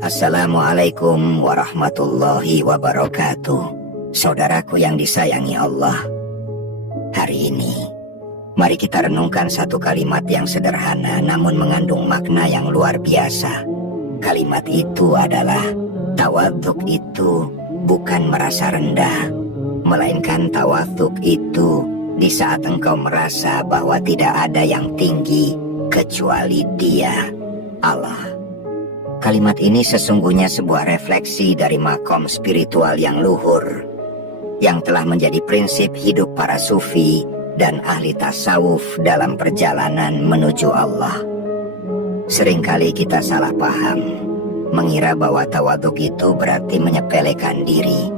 Assalamualaikum warahmatullahi wabarakatuh. Saudaraku yang disayangi Allah, hari ini mari kita renungkan satu kalimat yang sederhana namun mengandung makna yang luar biasa. Kalimat itu adalah tawaduk itu bukan merasa rendah, melainkan tawaduk itu di saat engkau merasa bahwa tidak ada yang tinggi kecuali Dia, Allah. Kalimat ini sesungguhnya sebuah refleksi dari makom spiritual yang luhur, yang telah menjadi prinsip hidup para sufi dan ahli tasawuf dalam perjalanan menuju Allah. Seringkali kita salah paham, mengira bahwa tawaduk itu berarti menyepelekan diri,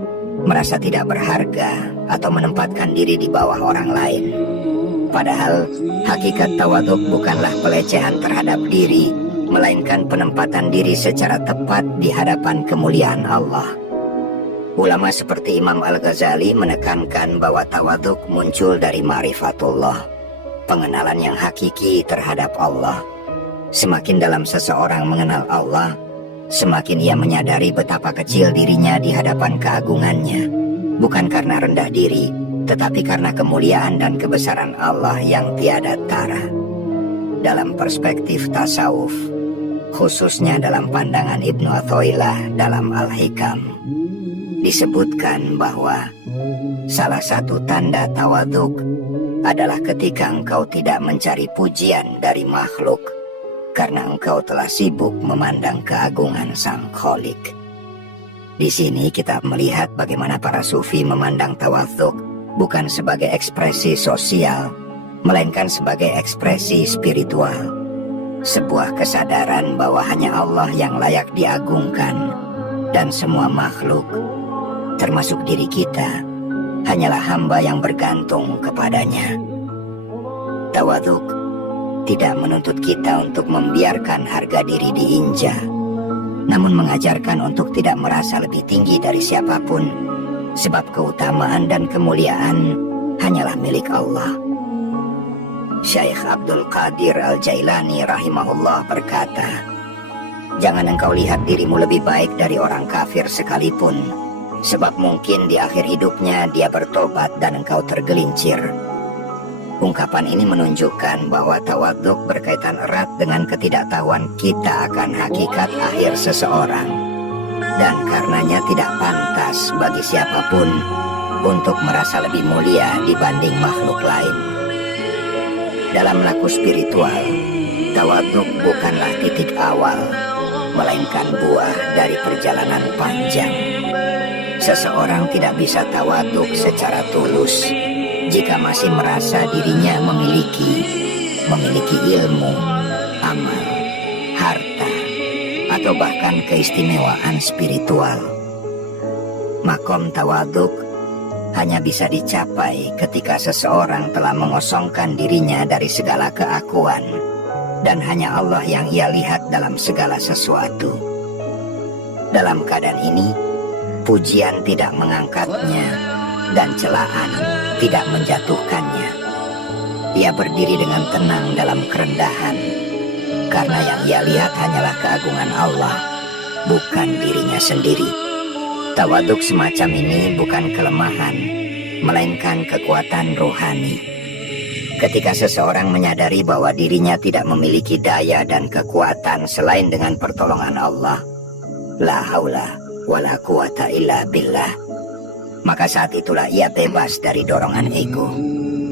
merasa tidak berharga, atau menempatkan diri di bawah orang lain. Padahal, hakikat tawaduk bukanlah pelecehan terhadap diri, melainkan penempatan diri secara tepat di hadapan kemuliaan Allah. Ulama seperti Imam Al-Ghazali menekankan bahwa tawaduk muncul dari ma'rifatullah, pengenalan yang hakiki terhadap Allah. Semakin dalam seseorang mengenal Allah, semakin ia menyadari betapa kecil dirinya di hadapan keagungannya, bukan karena rendah diri, tetapi karena kemuliaan dan kebesaran Allah yang tiada tara. Dalam perspektif tasawuf, khususnya dalam pandangan Ibnu Athaillah dalam Al-Hikam, disebutkan bahwa salah satu tanda tawaduk adalah ketika engkau tidak mencari pujian dari makhluk, karena engkau telah sibuk memandang keagungan Sang Khalik. Di sini kita melihat bagaimana para sufi memandang tawaduk bukan sebagai ekspresi sosial, melainkan sebagai ekspresi spiritual. Sebuah kesadaran bahwa hanya Allah yang layak diagungkan, dan semua makhluk, termasuk diri kita, hanyalah hamba yang bergantung kepadanya. Tawaduk tidak menuntut kita untuk membiarkan harga diri diinjak, namun mengajarkan untuk tidak merasa lebih tinggi dari siapapun, sebab keutamaan dan kemuliaan hanyalah milik Allah. Syekh Abdul Qadir Al-Jailani rahimahullah berkata, "Jangan engkau lihat dirimu lebih baik dari orang kafir sekalipun, sebab mungkin di akhir hidupnya dia bertobat dan engkau tergelincir." Ungkapan ini menunjukkan bahwa tawaduk berkaitan erat dengan ketidaktahuan kita akan hakikat akhir seseorang, dan karenanya tidak pantas bagi siapapun untuk merasa lebih mulia dibanding makhluk lain. Dalam laku spiritual, tawaduk bukanlah titik awal, melainkan buah dari perjalanan panjang. Seseorang tidak bisa tawaduk secara tulus jika masih merasa dirinya memiliki ilmu, amal, harta, atau bahkan keistimewaan spiritual. Makom tawaduk hanya bisa dicapai ketika seseorang telah mengosongkan dirinya dari segala keakuan, dan hanya Allah yang ia lihat dalam segala sesuatu. Dalam keadaan ini, pujian tidak mengangkatnya, dan celaan tidak menjatuhkannya. Ia berdiri dengan tenang dalam kerendahan, karena yang ia lihat hanyalah keagungan Allah, bukan dirinya sendiri. Tawaduk semacam ini bukan kelemahan, melainkan kekuatan rohani. Ketika seseorang menyadari bahwa dirinya tidak memiliki daya dan kekuatan selain dengan pertolongan Allah, la haula wala quwata illa billah, maka saat itulah ia bebas dari dorongan ego,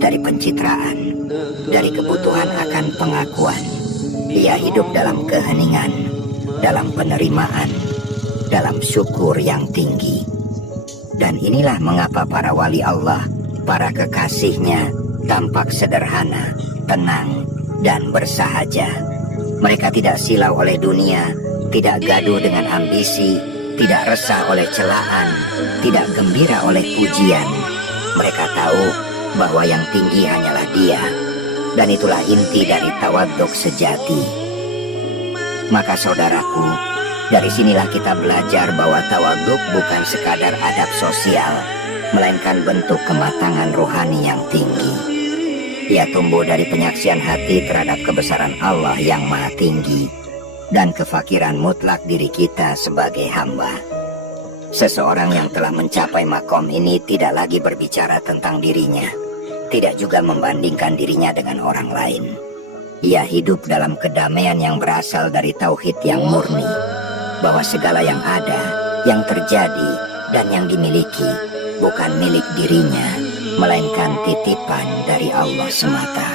dari pencitraan, dari kebutuhan akan pengakuan. Ia hidup dalam keheningan, dalam penerimaan, dalam syukur yang tinggi. Dan inilah mengapa para wali Allah, para kekasihnya, tampak sederhana, tenang, dan bersahaja. Mereka tidak silau oleh dunia, tidak gaduh dengan ambisi, tidak resah oleh celaan, tidak gembira oleh pujian. Mereka tahu bahwa yang tinggi hanyalah Dia, dan itulah inti dari tawaduk sejati. Maka saudaraku, dari sinilah kita belajar bahwa tawaduk bukan sekadar adab sosial, melainkan bentuk kematangan rohani yang tinggi. Ia tumbuh dari penyaksian hati terhadap kebesaran Allah yang maha tinggi, dan kefakiran mutlak diri kita sebagai hamba. Seseorang yang telah mencapai makom ini tidak lagi berbicara tentang dirinya, tidak juga membandingkan dirinya dengan orang lain. Ia hidup dalam kedamaian yang berasal dari tauhid yang murni, bahwa segala yang ada, yang terjadi, dan yang dimiliki bukan milik dirinya, melainkan titipan dari Allah semata.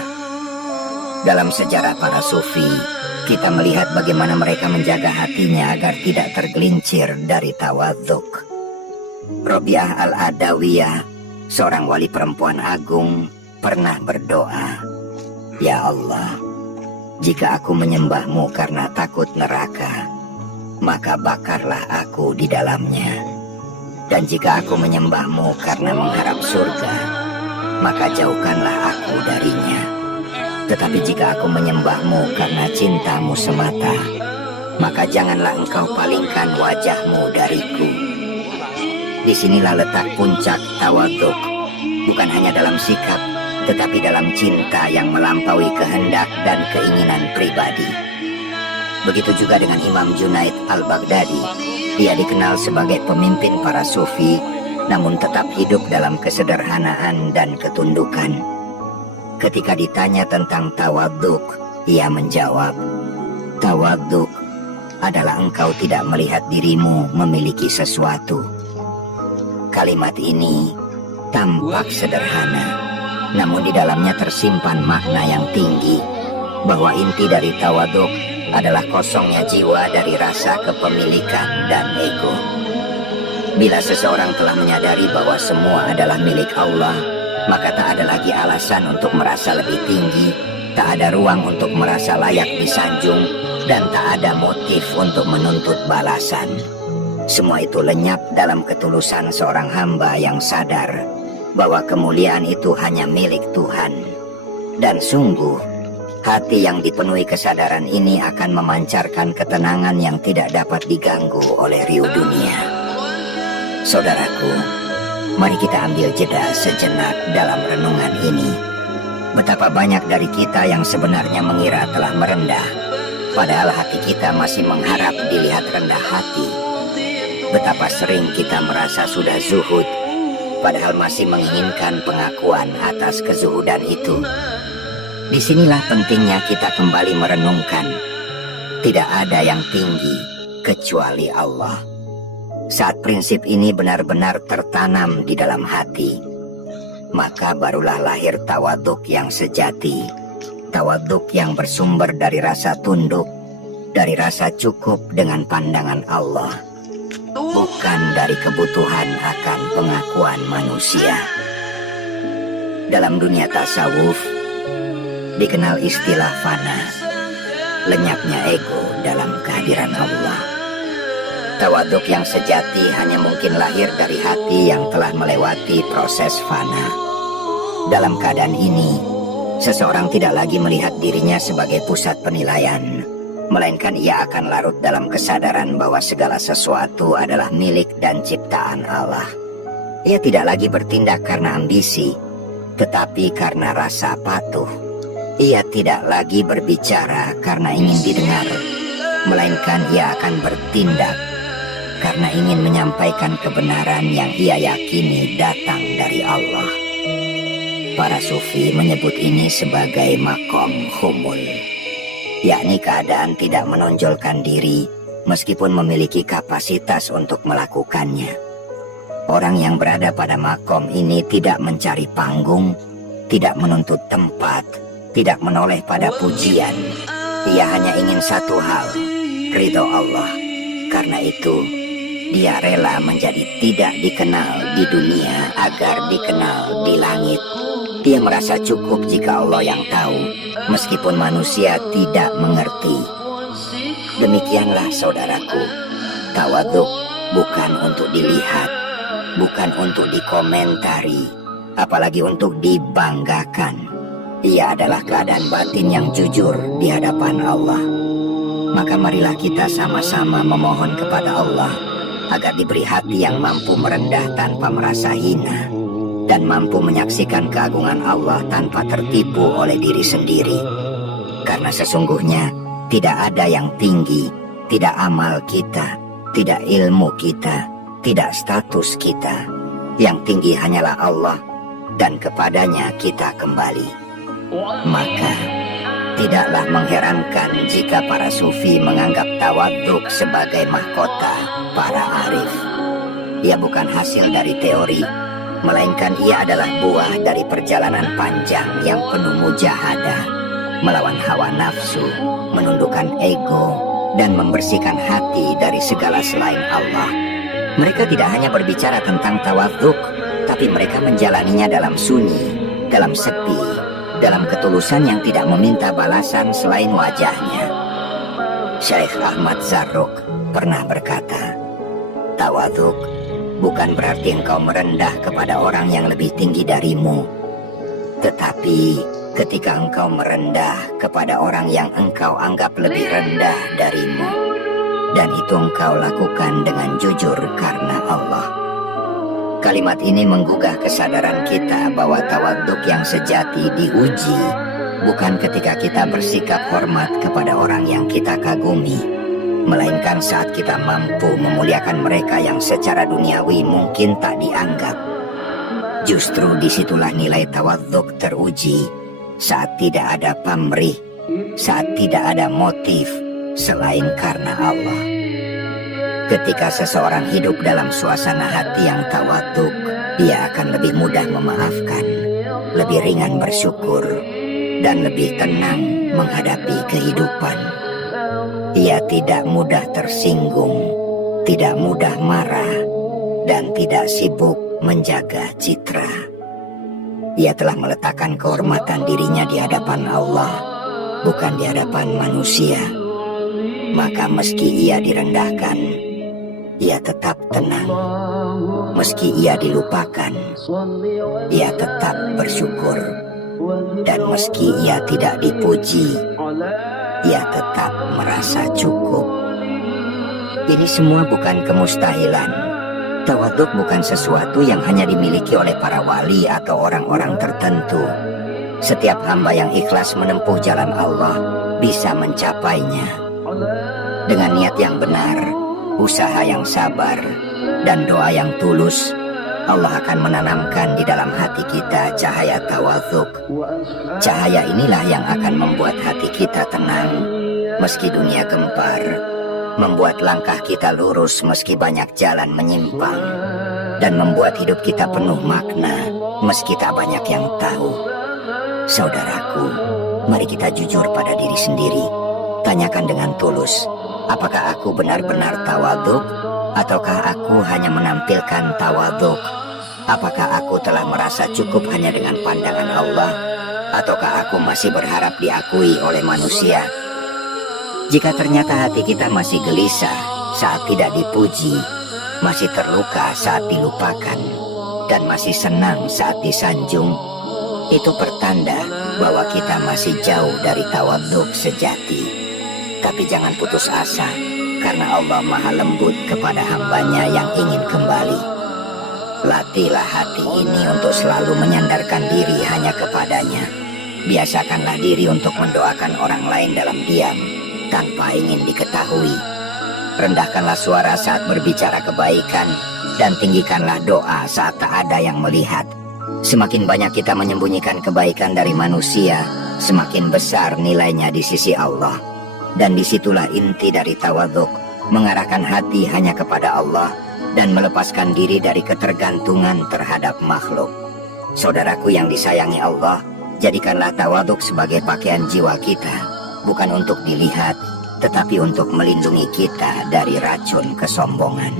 Dalam sejarah para sufi, kita melihat bagaimana mereka menjaga hatinya agar tidak tergelincir dari tawadzuk. Robiah al-Adawiyah, seorang wali perempuan agung, pernah berdoa, "Ya Allah, jika aku menyembahmu karena takut neraka, maka bakarlah aku di dalamnya. Dan jika aku menyembahmu karena mengharap surga, maka jauhkanlah aku darinya. Tetapi jika aku menyembahmu karena cintamu semata, maka janganlah engkau palingkan wajahmu dariku." Disinilah letak puncak tawaduk, bukan hanya dalam sikap, tetapi dalam cinta yang melampaui kehendak dan keinginan pribadi. Begitu juga dengan Imam Junaid al-Baghdadi. Dia dikenal sebagai pemimpin para sufi, namun tetap hidup dalam kesederhanaan dan ketundukan. Ketika ditanya tentang tawaduk, ia menjawab, "Tawaduk adalah engkau tidak melihat dirimu memiliki sesuatu." Kalimat ini tampak sederhana, namun di dalamnya tersimpan makna yang tinggi, bahwa inti dari tawaduk adalah kosongnya jiwa dari rasa kepemilikan dan ego. Bila seseorang telah menyadari bahwa semua adalah milik Allah, maka tak ada lagi alasan untuk merasa lebih tinggi, tak ada ruang untuk merasa layak disanjung, dan tak ada motif untuk menuntut balasan. Semua itu lenyap dalam ketulusan seorang hamba yang sadar bahwa kemuliaan itu hanya milik Tuhan. Dan sungguh, hati yang dipenuhi kesadaran ini akan memancarkan ketenangan yang tidak dapat diganggu oleh riuh dunia. Saudaraku, mari kita ambil jeda sejenak dalam renungan ini. Betapa banyak dari kita yang sebenarnya mengira telah merendah, padahal hati kita masih mengharap dilihat rendah hati. Betapa sering kita merasa sudah zuhud, padahal masih menginginkan pengakuan atas kezuhudan itu. Disinilah pentingnya kita kembali merenungkan, tidak ada yang tinggi kecuali Allah. Saat prinsip ini benar-benar tertanam di dalam hati, maka barulah lahir tawaduk yang sejati, tawaduk yang bersumber dari rasa tunduk, dari rasa cukup dengan pandangan Allah, bukan dari kebutuhan akan pengakuan manusia. Dalam dunia tasawuf dikenal istilah fana, lenyapnya ego dalam kehadiran Allah. Tawaduk yang sejati hanya mungkin lahir dari hati yang telah melewati proses fana. Dalam keadaan ini, seseorang tidak lagi melihat dirinya sebagai pusat penilaian, melainkan ia akan larut dalam kesadaran bahwa segala sesuatu adalah milik dan ciptaan Allah. Ia tidak lagi bertindak karena ambisi, tetapi karena rasa patuh. Ia tidak lagi berbicara karena ingin didengar, melainkan ia akan bertindak karena ingin menyampaikan kebenaran yang ia yakini datang dari Allah. Para sufi menyebut ini sebagai makom humul, yakni keadaan tidak menonjolkan diri meskipun memiliki kapasitas untuk melakukannya. Orang yang berada pada makom ini tidak mencari panggung, tidak menuntut tempat, tidak menoleh pada pujian. Ia hanya ingin satu hal, ridho Allah. Karena itu, dia rela menjadi tidak dikenal di dunia agar dikenal di langit. Dia merasa cukup jika Allah yang tahu, meskipun manusia tidak mengerti. Demikianlah saudaraku, tawaduk bukan untuk dilihat, bukan untuk dikomentari, apalagi untuk dibanggakan. Ia adalah keadaan batin yang jujur di hadapan Allah. Maka marilah kita sama-sama memohon kepada Allah agar diberi hati yang mampu merendah tanpa merasa hina, dan mampu menyaksikan keagungan Allah tanpa tertipu oleh diri sendiri. Karena sesungguhnya Tidak ada yang tinggi, tidak amal kita, tidak ilmu kita, tidak status kita. Yang tinggi hanyalah Allah, dan kepadanya kita kembali. Maka tidaklah mengherankan jika para sufi menganggap tawaduk sebagai mahkota para arif. Ia bukan hasil dari teori, melainkan ia adalah buah dari perjalanan panjang yang penuh mujahadah, melawan hawa nafsu, menundukkan ego, dan membersihkan hati dari segala selain Allah. Mereka tidak hanya berbicara tentang tawaduk, tapi mereka menjalaninya dalam sunyi, dalam sepi, dalam ketulusan yang tidak meminta balasan selain wajahnya. Syekh Ahmad Zarruq pernah berkata, tawaduk bukan berarti engkau merendah kepada orang yang lebih tinggi darimu, tetapi ketika engkau merendah kepada orang yang engkau anggap lebih rendah darimu, dan itu engkau lakukan dengan jujur karena Allah. Kalimat ini menggugah kesadaran kita bahwa tawaduk yang sejati diuji bukan ketika kita bersikap hormat kepada orang yang kita kagumi, melainkan saat kita mampu memuliakan mereka yang secara duniawi mungkin tak dianggap. Justru disitulah nilai tawaduk teruji, saat tidak ada pamrih, saat tidak ada motif selain karena Allah. Ketika seseorang hidup dalam suasana hati yang tawaduk, ia akan lebih mudah memaafkan, lebih ringan bersyukur, dan lebih tenang menghadapi kehidupan. Ia tidak mudah tersinggung, tidak mudah marah, dan tidak sibuk menjaga citra. Ia telah meletakkan kehormatan dirinya di hadapan Allah, bukan di hadapan manusia. Maka meski ia direndahkan, ia tetap tenang. Meski ia dilupakan, ia tetap bersyukur. Dan meski ia tidak dipuji, ia tetap merasa cukup. Ini semua bukan kemustahilan. Tawaduk bukan sesuatu yang hanya dimiliki oleh para wali atau orang-orang tertentu. Setiap hamba yang ikhlas menempuh jalan Allah bisa mencapainya. Dengan niat yang benar, usaha yang sabar, dan doa yang tulus, Allah akan menanamkan di dalam hati kita cahaya tawaduk. Cahaya inilah yang akan membuat hati kita tenang meski dunia gempar, membuat langkah kita lurus meski banyak jalan menyimpang, dan membuat hidup kita penuh makna meski tak banyak yang tahu. Saudaraku, mari kita jujur pada diri sendiri. Tanyakan dengan tulus, apakah aku benar-benar tawaduk, ataukah aku hanya menampilkan tawaduk? Apakah aku telah merasa cukup hanya dengan pandangan Allah, ataukah aku masih berharap diakui oleh manusia? Jika ternyata hati kita masih gelisah saat tidak dipuji, masih terluka saat dilupakan, dan masih senang saat disanjung, itu pertanda bahwa kita masih jauh dari tawaduk sejati. Tapi jangan putus asa, karena Allah Maha Lembut kepada hambanya yang ingin kembali. Latihlah hati ini untuk selalu menyandarkan diri hanya kepadanya. Biasakanlah diri untuk mendoakan orang lain dalam diam, tanpa ingin diketahui. Rendahkanlah suara saat berbicara kebaikan, dan tinggikanlah doa saat tak ada yang melihat. Semakin banyak kita menyembunyikan kebaikan dari manusia, semakin besar nilainya di sisi Allah. Dan disitulah inti dari tawaduk, mengarahkan hati hanya kepada Allah dan melepaskan diri dari ketergantungan terhadap makhluk. Saudaraku yang disayangi Allah, jadikanlah tawaduk sebagai pakaian jiwa kita, bukan untuk dilihat, tetapi untuk melindungi kita dari racun kesombongan.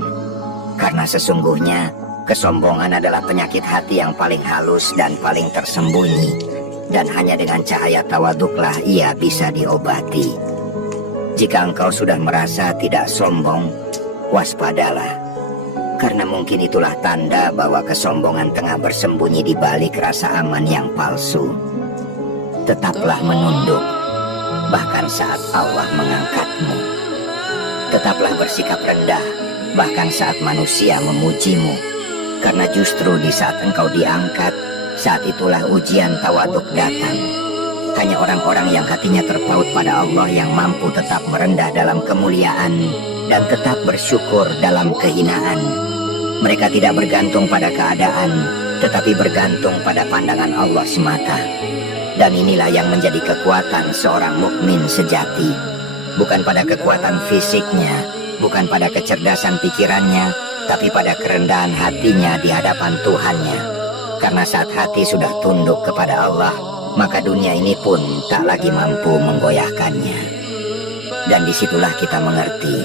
Karena sesungguhnya, kesombongan adalah penyakit hati yang paling halus dan paling tersembunyi, dan hanya dengan cahaya tawaduklah ia bisa diobati. Jika engkau sudah merasa tidak sombong, waspadalah, karena mungkin itulah tanda bahwa kesombongan tengah bersembunyi di balik rasa aman yang palsu. Tetaplah menunduk, bahkan saat Allah mengangkatmu. Tetaplah bersikap rendah, bahkan saat manusia memujimu, karena justru di saat engkau diangkat, saat itulah ujian tawaduk datang. Hanya orang-orang yang hatinya terpaut pada Allah yang mampu tetap merendah dalam kemuliaan dan tetap bersyukur dalam kehinaan. Mereka tidak bergantung pada keadaan, tetapi bergantung pada pandangan Allah semata. Dan inilah yang menjadi kekuatan seorang mukmin sejati. Bukan pada kekuatan fisiknya, bukan pada kecerdasan pikirannya, tapi pada kerendahan hatinya di hadapan Tuhannya. Karena saat hati sudah tunduk kepada Allah, maka dunia ini pun tak lagi mampu menggoyahkannya. Dan disitulah kita mengerti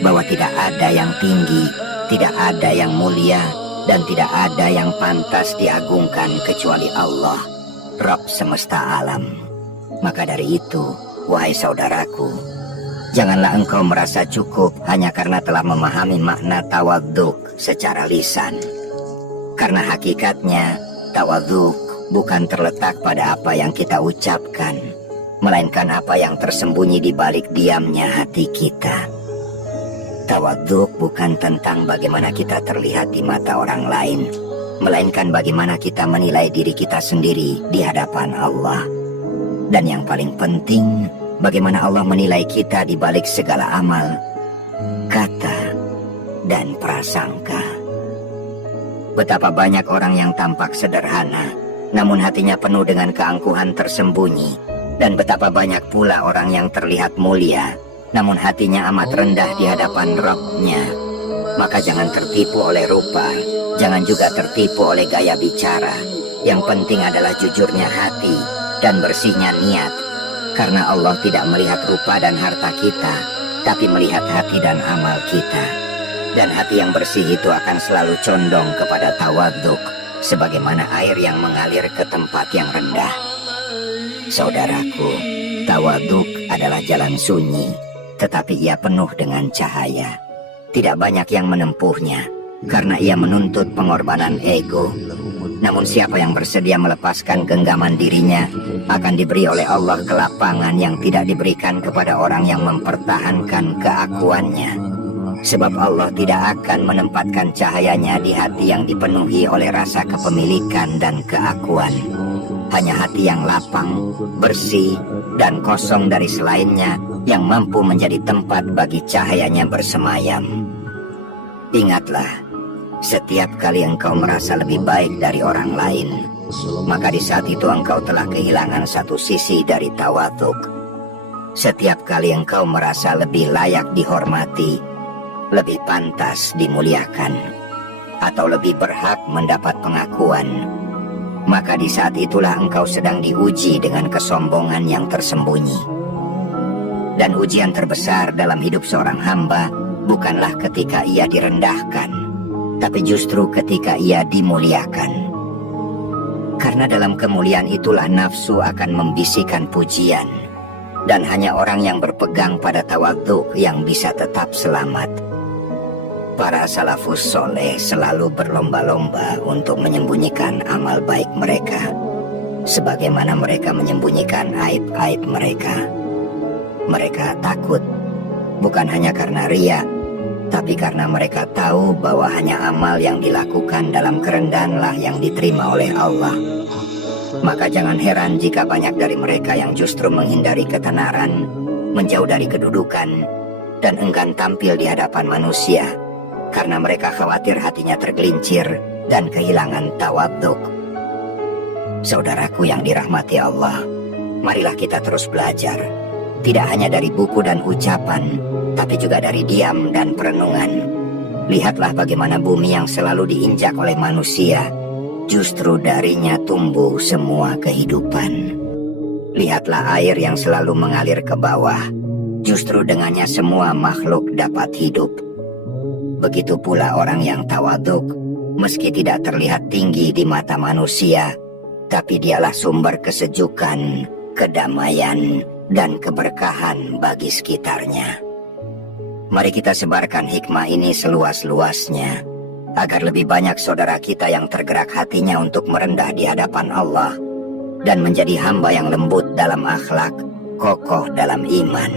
bahwa tidak ada yang tinggi, tidak ada yang mulia, dan tidak ada yang pantas diagungkan kecuali Allah, Rabb semesta alam. Maka dari itu, wahai saudaraku, janganlah engkau merasa cukup hanya karena telah memahami makna tawaduk secara lisan. Karena hakikatnya, tawaduk bukan terletak pada apa yang kita ucapkan, melainkan apa yang tersembunyi di balik diamnya hati kita. Tawaduk bukan tentang bagaimana kita terlihat di mata orang lain, melainkan bagaimana kita menilai diri kita sendiri di hadapan Allah. Dan yang paling penting, bagaimana Allah menilai kita di balik segala amal, kata, dan prasangka. Betapa banyak orang yang tampak sederhana, namun hatinya penuh dengan keangkuhan tersembunyi. Dan betapa banyak pula orang yang terlihat mulia, namun hatinya amat rendah di hadapan Rabb-Nya. Maka jangan tertipu oleh rupa, jangan juga tertipu oleh gaya bicara. Yang penting adalah jujurnya hati dan bersihnya niat. Karena Allah tidak melihat rupa dan harta kita, tapi melihat hati dan amal kita. Dan hati yang bersih itu akan selalu condong kepada tawaduk, sebagaimana air yang mengalir ke tempat yang rendah. Saudaraku, tawaduk adalah jalan sunyi, tetapi ia penuh dengan cahaya. Tidak banyak yang menempuhnya, karena ia menuntut pengorbanan ego. Namun siapa yang bersedia melepaskan genggaman dirinya, akan diberi oleh Allah kelapangan yang tidak diberikan kepada orang yang mempertahankan keakuannya. Sebab Allah tidak akan menempatkan cahayanya di hati yang dipenuhi oleh rasa kepemilikan dan keakuan. Hanya hati yang lapang, bersih, dan kosong dari selainnya yang mampu menjadi tempat bagi cahayanya bersemayam. Ingatlah, setiap kali engkau merasa lebih baik dari orang lain, maka di saat itu engkau telah kehilangan satu sisi dari tawaduk. Setiap kali engkau merasa lebih layak dihormati, lebih pantas dimuliakan, atau lebih berhak mendapat pengakuan, maka di saat itulah engkau sedang diuji dengan kesombongan yang tersembunyi. Dan ujian terbesar dalam hidup seorang hamba bukanlah ketika ia direndahkan, tapi justru ketika ia dimuliakan. Karena dalam kemuliaan itulah nafsu akan membisikkan pujian, dan hanya orang yang berpegang pada tawaduk yang bisa tetap selamat. Para salafus soleh selalu berlomba-lomba untuk menyembunyikan amal baik mereka, sebagaimana mereka menyembunyikan aib-aib mereka. Mereka takut, bukan hanya karena riya, tapi karena mereka tahu bahwa hanya amal yang dilakukan dalam kerendahanlah yang diterima oleh Allah. Maka jangan heran jika banyak dari mereka yang justru menghindari ketenaran, menjauh dari kedudukan, dan enggan tampil di hadapan manusia, karena mereka khawatir hatinya tergelincir dan kehilangan tawaduk. Saudaraku yang dirahmati Allah, marilah kita terus belajar, tidak hanya dari buku dan ucapan, tapi juga dari diam dan perenungan. Lihatlah bagaimana bumi yang selalu diinjak oleh manusia, justru darinya tumbuh semua kehidupan. Lihatlah air yang selalu mengalir ke bawah, justru dengannya semua makhluk dapat hidup. Begitu pula orang yang tawaduk, meski tidak terlihat tinggi di mata manusia, tapi dialah sumber kesejukan, kedamaian, dan keberkahan bagi sekitarnya. Mari kita sebarkan hikmah ini seluas-luasnya, agar lebih banyak saudara kita yang tergerak hatinya untuk merendah di hadapan Allah, dan menjadi hamba yang lembut dalam akhlak, kokoh dalam iman,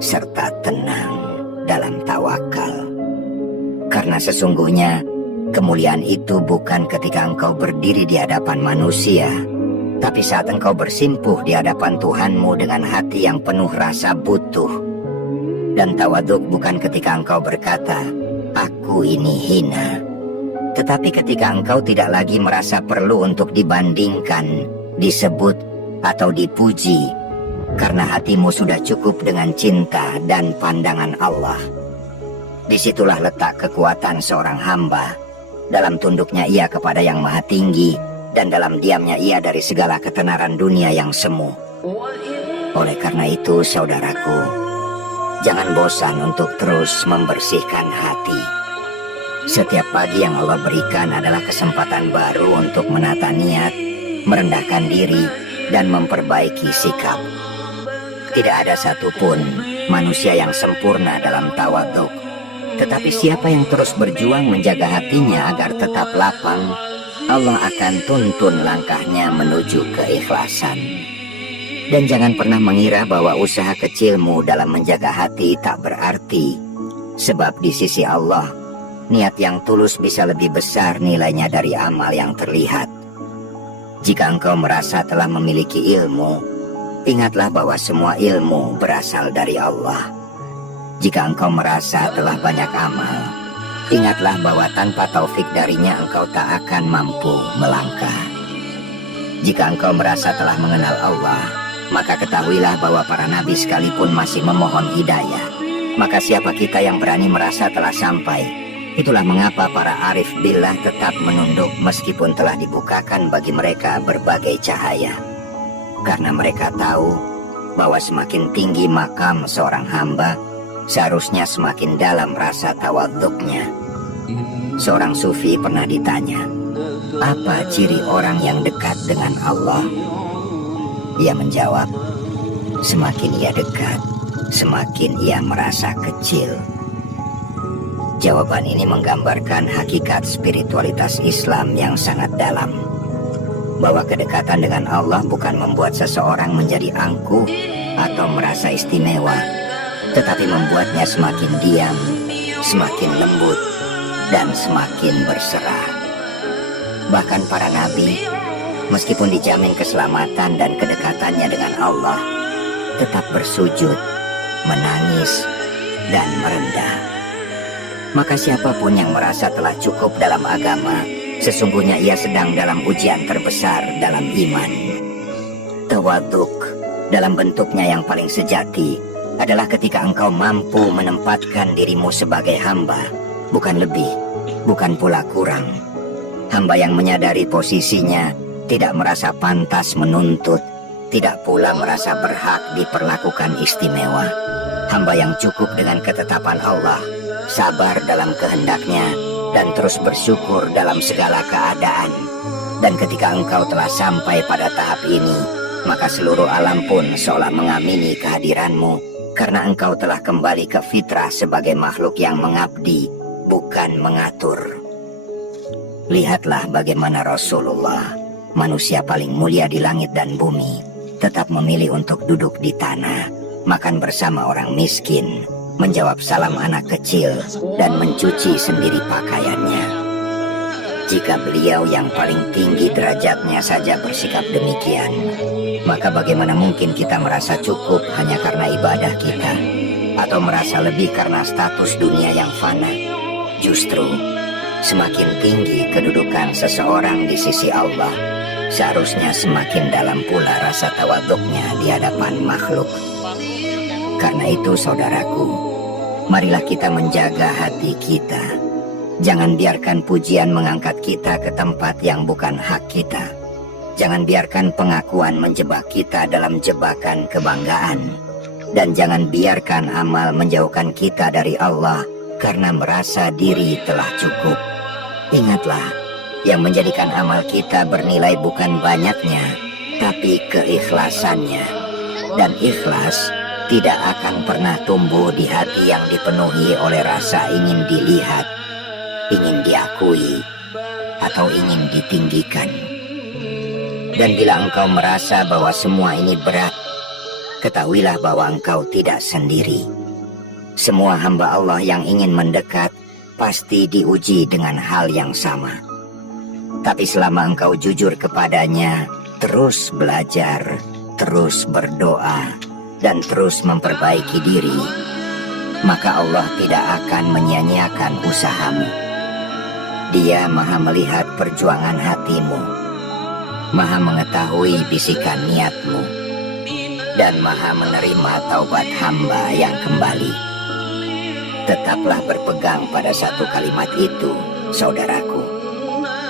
serta tenang dalam tawakal. Karena sesungguhnya kemuliaan itu bukan ketika engkau berdiri di hadapan manusia, Tapi saat engkau bersimpuh di hadapan Tuhanmu dengan hati yang penuh rasa butuh dan tawaduk, bukan ketika engkau berkata, aku ini hina, tetapi ketika engkau tidak lagi merasa perlu untuk dibandingkan, disebut, atau dipuji, karena hatimu sudah cukup dengan cinta dan pandangan Allah. Disitulah letak kekuatan seorang hamba, dalam tunduknya ia kepada yang maha tinggi, dan dalam diamnya ia dari segala ketenaran dunia yang semu. Oleh karena itu, saudaraku, jangan bosan untuk terus membersihkan hati. Setiap pagi yang Allah berikan adalah kesempatan baru untuk menata niat, merendahkan diri, dan memperbaiki sikap. Tidak ada satupun manusia yang sempurna dalam tawaduk. Tetapi siapa yang terus berjuang menjaga hatinya agar tetap lapang, Allah akan tuntun langkahnya menuju keikhlasan. Dan jangan pernah mengira bahwa usaha kecilmu dalam menjaga hati tak berarti. Sebab di sisi Allah, niat yang tulus bisa lebih besar nilainya dari amal yang terlihat. Jika engkau merasa telah memiliki ilmu, ingatlah bahwa semua ilmu berasal dari Allah. Jika engkau merasa telah banyak amal, ingatlah bahwa tanpa taufik darinya engkau tak akan mampu melangkah. Jika engkau merasa telah mengenal Allah, maka ketahuilah bahwa para nabi sekalipun masih memohon hidayah. Maka siapa kita yang berani merasa telah sampai? Itulah mengapa para arif billah tetap menunduk meskipun telah dibukakan bagi mereka berbagai cahaya. Karena mereka tahu bahwa semakin tinggi makam seorang hamba, seharusnya semakin dalam rasa tawaduknya. Seorang sufi pernah ditanya, apa ciri orang yang dekat dengan Allah? Ia menjawab, semakin ia dekat, semakin ia merasa kecil. Jawaban ini menggambarkan hakikat spiritualitas Islam yang sangat dalam, bahwa kedekatan dengan Allah bukan membuat seseorang menjadi angkuh atau merasa istimewa, tetapi membuatnya semakin diam, semakin lembut, dan semakin berserah. Bahkan para nabi, meskipun dijamin keselamatan dan kedekatannya dengan Allah, tetap bersujud, menangis, dan merendah. Maka siapapun yang merasa telah cukup dalam agama, sesungguhnya ia sedang dalam ujian terbesar dalam iman. Tawaduk dalam bentuknya yang paling sejati adalah ketika engkau mampu menempatkan dirimu sebagai hamba, bukan lebih, bukan pula kurang. Hamba yang menyadari posisinya, tidak merasa pantas menuntut, tidak pula merasa berhak diperlakukan istimewa. Hamba yang cukup dengan ketetapan Allah, sabar dalam kehendaknya, dan terus bersyukur dalam segala keadaan. Dan ketika engkau telah sampai pada tahap ini, maka seluruh alam pun seolah mengamini kehadiranmu, karena engkau telah kembali ke fitrah sebagai makhluk yang mengabdi, bukan mengatur. Lihatlah bagaimana Rasulullah, manusia paling mulia di langit dan bumi, tetap memilih untuk duduk di tanah, makan bersama orang miskin, menjawab salam anak kecil, dan mencuci sendiri pakaiannya. Jika beliau yang paling tinggi derajatnya saja bersikap demikian, maka bagaimana mungkin kita merasa cukup hanya karena ibadah kita, atau merasa lebih karena status dunia yang fana? Justru, semakin tinggi kedudukan seseorang di sisi Allah, seharusnya semakin dalam pula rasa tawaduknya di hadapan makhluk. Karena itu, saudaraku, marilah kita menjaga hati kita. Jangan biarkan pujian mengangkat kita ke tempat yang bukan hak kita. Jangan biarkan pengakuan menjebak kita dalam jebakan kebanggaan. Dan jangan biarkan amal menjauhkan kita dari Allah karena merasa diri telah cukup. Ingatlah, yang menjadikan amal kita bernilai bukan banyaknya, tapi keikhlasannya. Dan ikhlas tidak akan pernah tumbuh di hati yang dipenuhi oleh rasa ingin dilihat, ingin diakui, atau ingin ditinggikan. Dan bila engkau merasa bahwa semua ini berat, ketahuilah bahwa engkau tidak sendiri. Semua hamba Allah yang ingin mendekat pasti diuji dengan hal yang sama. Tapi selama engkau jujur kepadanya, terus belajar, terus berdoa, dan terus memperbaiki diri, maka Allah tidak akan menyia-nyiakan usahamu. Dia Maha melihat perjuangan hatimu, Maha mengetahui bisikan niatmu, dan Maha menerima taubat hamba yang kembali. Tetaplah berpegang pada satu kalimat itu, saudaraku.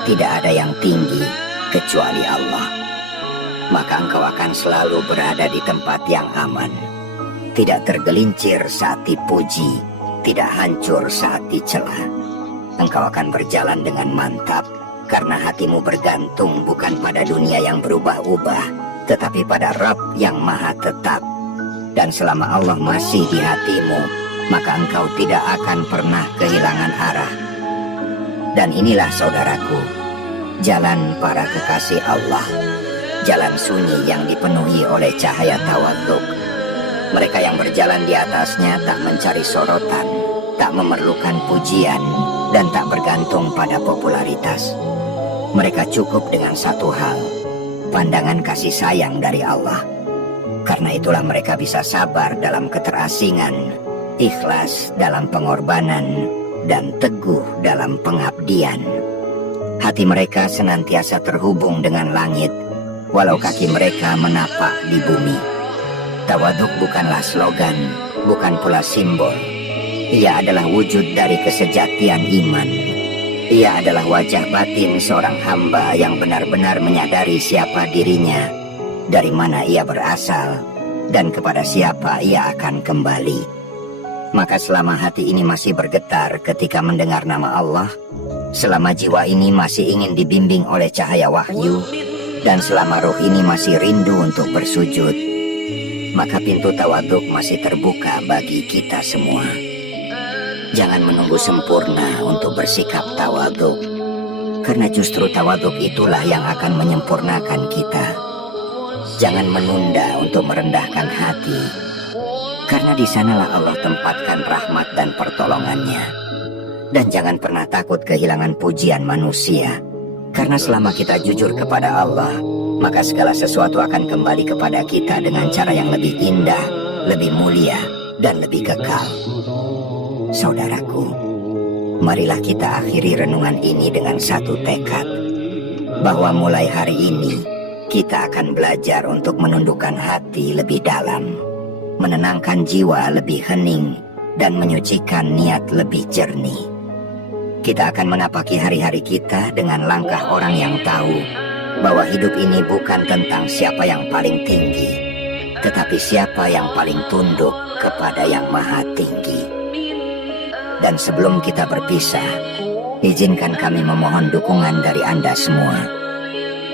Tidak ada yang tinggi kecuali Allah. Maka engkau akan selalu berada di tempat yang aman. Tidak tergelincir saat dipuji, tidak hancur saat dicela. Engkau akan berjalan dengan mantap, karena hatimu bergantung bukan pada dunia yang berubah-ubah, tetapi pada Rabb yang maha tetap. Dan selama Allah masih di hatimu, maka engkau tidak akan pernah kehilangan arah. Dan inilah saudaraku, jalan para kekasih Allah, jalan sunyi yang dipenuhi oleh cahaya tawaduk. Mereka yang berjalan di atasnya tak mencari sorotan, tak memerlukan pujian, dan tak bergantung pada popularitas. Mereka cukup dengan satu hal, pandangan kasih sayang dari Allah. Karena itulah mereka bisa sabar dalam keterasingan, ikhlas dalam pengorbanan, dan teguh dalam pengabdian. Hati mereka senantiasa terhubung dengan langit, walau kaki mereka menapak di bumi. Tawaduk bukanlah slogan, bukan pula simbol. Ia adalah wujud dari kesejatian iman. Ia adalah wajah batin seorang hamba yang benar-benar menyadari siapa dirinya, dari mana ia berasal, dan kepada siapa ia akan kembali. Maka selama hati ini masih bergetar ketika mendengar nama Allah, selama jiwa ini masih ingin dibimbing oleh cahaya wahyu, dan selama roh ini masih rindu untuk bersujud, maka pintu tawaduk masih terbuka bagi kita semua. Jangan menunggu sempurna untuk bersikap tawaduk, karena justru tawaduk itulah yang akan menyempurnakan kita. Jangan menunda untuk merendahkan hati, karena di sanalah Allah tempatkan rahmat dan pertolongannya. Dan jangan pernah takut kehilangan pujian manusia, karena selama kita jujur kepada Allah, maka segala sesuatu akan kembali kepada kita dengan cara yang lebih indah, lebih mulia, dan lebih kekal. Saudaraku, marilah kita akhiri renungan ini dengan satu tekad, bahwa mulai hari ini, kita akan belajar untuk menundukkan hati lebih dalam, menenangkan jiwa lebih hening, dan menyucikan niat lebih jernih. Kita akan menapaki hari-hari kita dengan langkah orang yang tahu bahwa hidup ini bukan tentang siapa yang paling tinggi, tetapi siapa yang paling tunduk kepada yang maha tinggi. Dan sebelum kita berpisah, izinkan kami memohon dukungan dari Anda semua.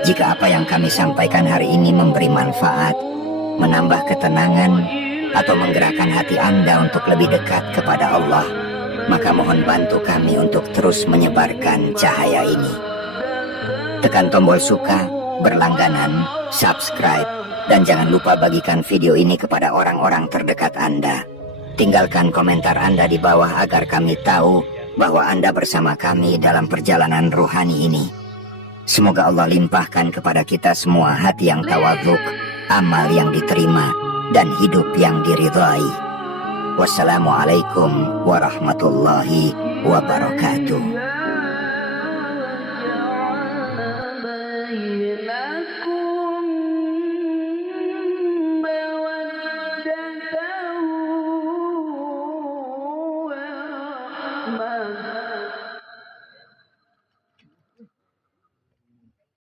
Jika apa yang kami sampaikan hari ini memberi manfaat, menambah ketenangan, atau menggerakkan hati Anda untuk lebih dekat kepada Allah, maka mohon bantu kami untuk terus menyebarkan cahaya ini. Tekan tombol suka, berlangganan, subscribe, dan jangan lupa bagikan video ini kepada orang-orang terdekat Anda. Tinggalkan komentar Anda di bawah agar kami tahu bahwa Anda bersama kami dalam perjalanan rohani ini. Semoga Allah limpahkan kepada kita semua hati yang tawaduk, amal yang diterima, dan hidup yang diridhai. Wassalamualaikum warahmatullahi wabarakatuh. ما